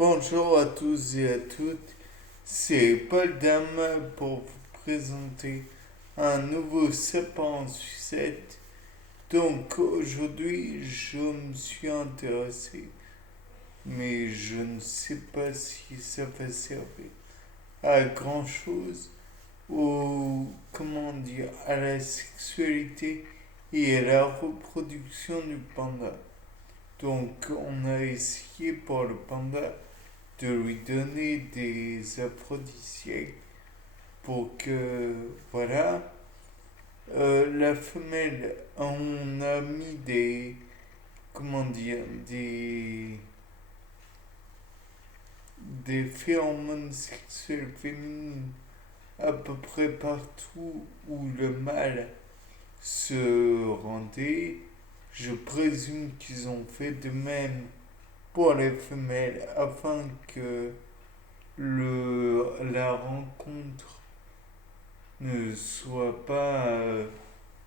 Bonjour à tous et à toutes, c'est Paul Dame pour vous présenter un nouveau sapin en sucette. Donc aujourd'hui je me suis intéressé, mais je ne sais pas si ça va servir à grand chose, comment dire, à la sexualité et à la reproduction du panda. Donc on a essayé pour le panda de lui donner des aphrodisiaques pour que, voilà, la femelle, on a mis comment dire, des phéromones sexuels féminines à peu près partout où le mâle se rendait. Je présume qu'ils ont fait de même pour les femelles afin que la rencontre ne soit pas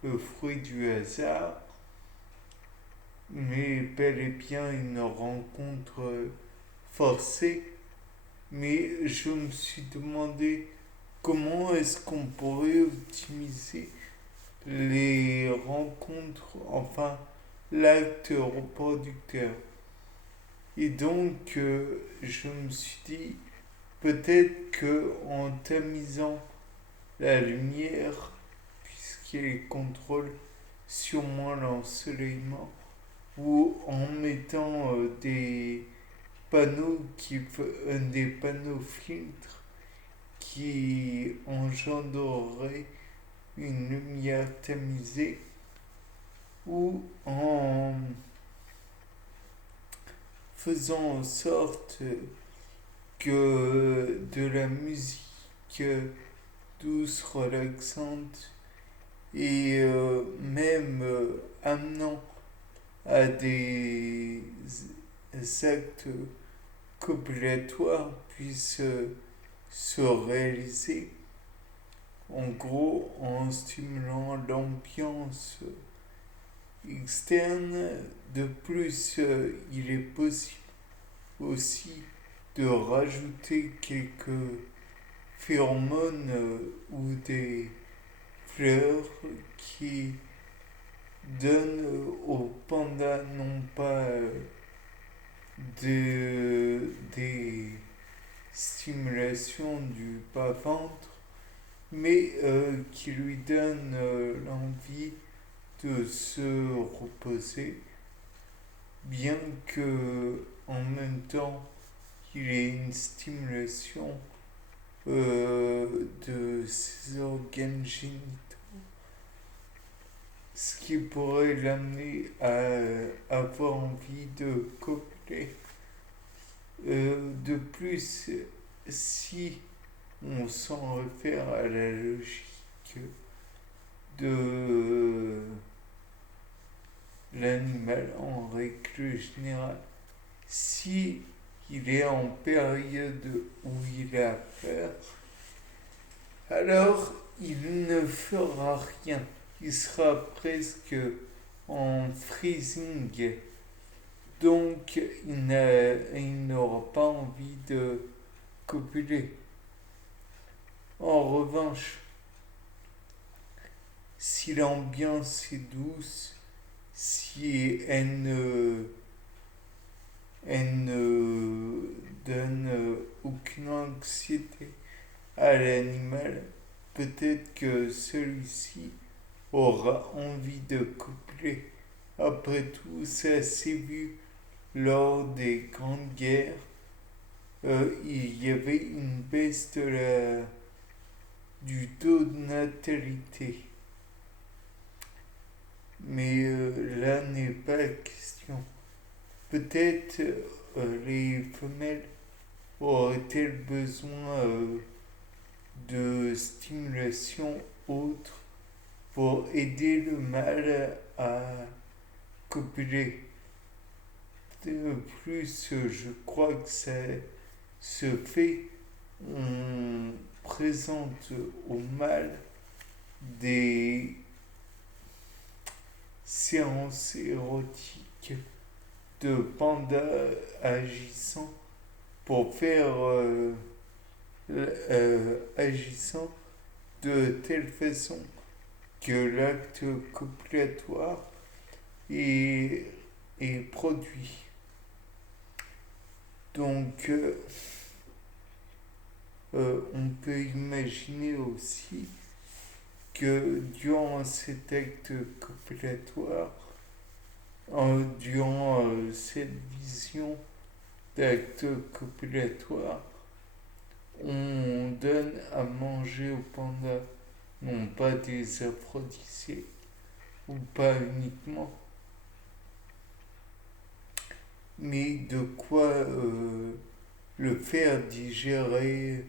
le fruit du hasard, mais bel et bien une rencontre forcée. Mais je me suis demandé comment est-ce qu'on pourrait optimiser les rencontres, enfin l'acte reproducteur. Et donc je me suis dit peut-être que en tamisant la lumière, puisqu'elle contrôle sûrement l'ensoleillement, ou en mettant des panneaux filtres qui engendreraient une lumière tamisée, ou en faisant en sorte que de la musique douce, relaxante et même amenant à des actes copulatoires puissent se réaliser, en gros en stimulant l'ambiance externe. De plus, il est possible aussi de rajouter quelques phéromones ou des fleurs qui donnent au panda non pas des stimulations du bas-ventre, mais qui lui donnent l'envie de se reposer, bien que en même temps il ait une stimulation de ses organes génitaux, ce qui pourrait l'amener à avoir envie de copuler. De plus, si on s'en réfère à la logique de l'animal en règle générale, si il est en période où il a peur, alors il ne fera rien. Il sera presque en freezing. Donc il n'aura pas envie de copuler. En revanche, si l'ambiance est douce, si elle ne donne aucune anxiété à l'animal, peut-être que celui-ci aura envie de copuler. Après tout, ça s'est vu lors des grandes guerres. Il y avait une baisse du taux de natalité. Mais là n'est pas la question. Peut-être les femelles auraient-elles besoin de stimulation autre pour aider le mâle à copuler. De plus, je crois que ça se fait. On présente au mâle des séances érotiques de pandas agissant pour faire agissant de telle façon que l'acte copulatoire est, est produit. Donc, on peut imaginer aussi que durant cet acte copulatoire, durant cette vision d'acte copulatoire, on donne à manger au panda non pas des aphrodisiaques ou pas uniquement, mais de quoi le faire digérer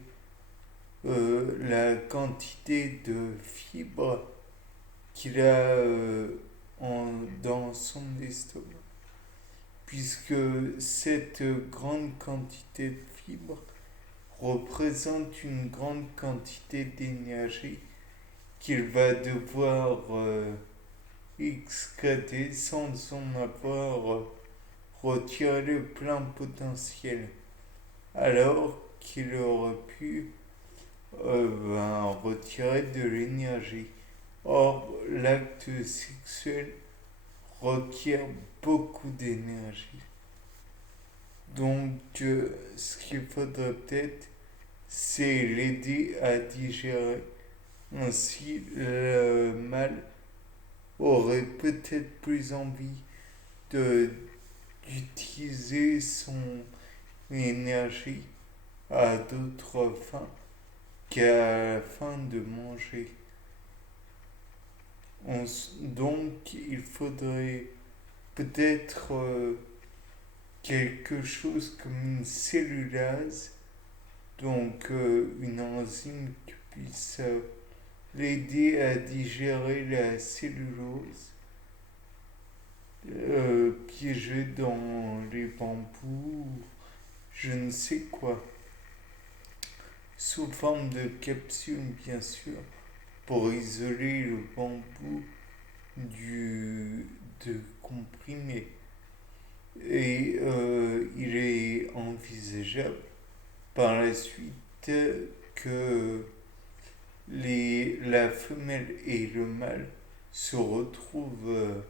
la quantité de fibres qu'il a dans son estomac, puisque cette grande quantité de fibres représente une grande quantité d'énergie qu'il va devoir excréter sans en avoir retiré le plein potentiel, alors qu'il aurait pu retirer de l'énergie. Or, l'acte sexuel requiert beaucoup d'énergie. Donc, ce qu'il faudrait peut-être, c'est l'aider à digérer. Ainsi, le mâle aurait peut-être plus envie de, d'utiliser son énergie à d'autres fins qu'à la fin de manger. Donc, il faudrait peut-être quelque chose comme une cellulase, donc une enzyme qui puisse l'aider à digérer la cellulose piégée dans les bambous, je ne sais quoi, sous forme de capsule bien sûr, pour isoler le bambou du de comprimé. Et il est envisageable par la suite que la femelle et le mâle se retrouvent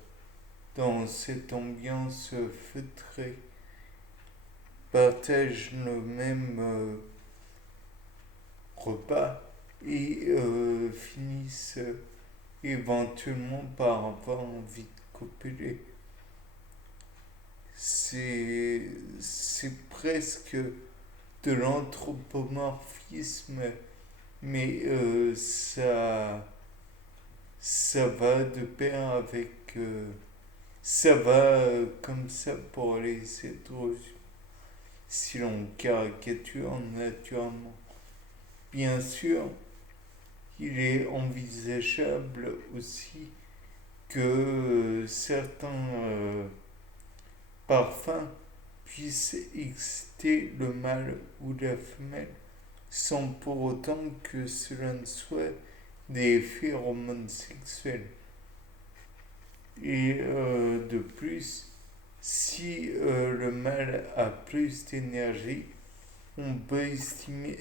dans cette ambiance feutrée, partagent le même repas et finissent éventuellement par avoir envie de copuler. C'est presque de l'anthropomorphisme, mais ça va de pair avec... ça va comme ça pour les êtres humains, si l'on caricature naturellement. Bien sûr, il est envisageable aussi que certains parfums puissent exciter le mâle ou la femelle sans pour autant que cela ne soit des phéromones sexuels. Et de plus, si le mâle a plus d'énergie, on peut estimer,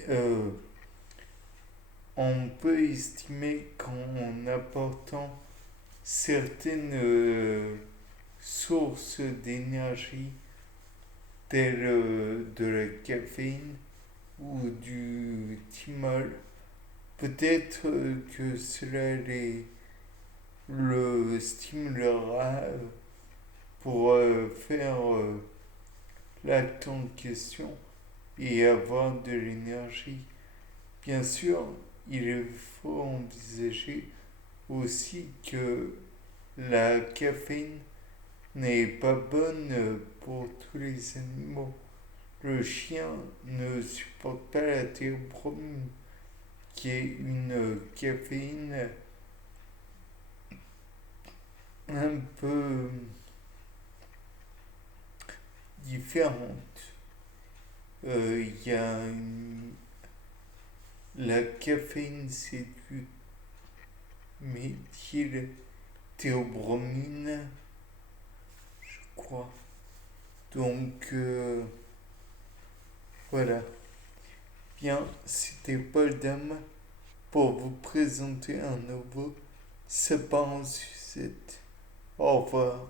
qu'en apportant certaines sources d'énergie telles de la caféine ou du thymol, peut-être que cela le stimulera pour faire l'acte en question et avoir de l'énergie. Bien sûr, il faut envisager aussi que la caféine n'est pas bonne pour tous les animaux. Le chien ne supporte pas la théobromine, qui est une caféine un peu différente. Il y a la caféine, c'est du méthylthéobromine, je crois. Donc, Voilà. Bien, c'était Paul Dame pour vous présenter un nouveau Sapin en sucette. Au revoir.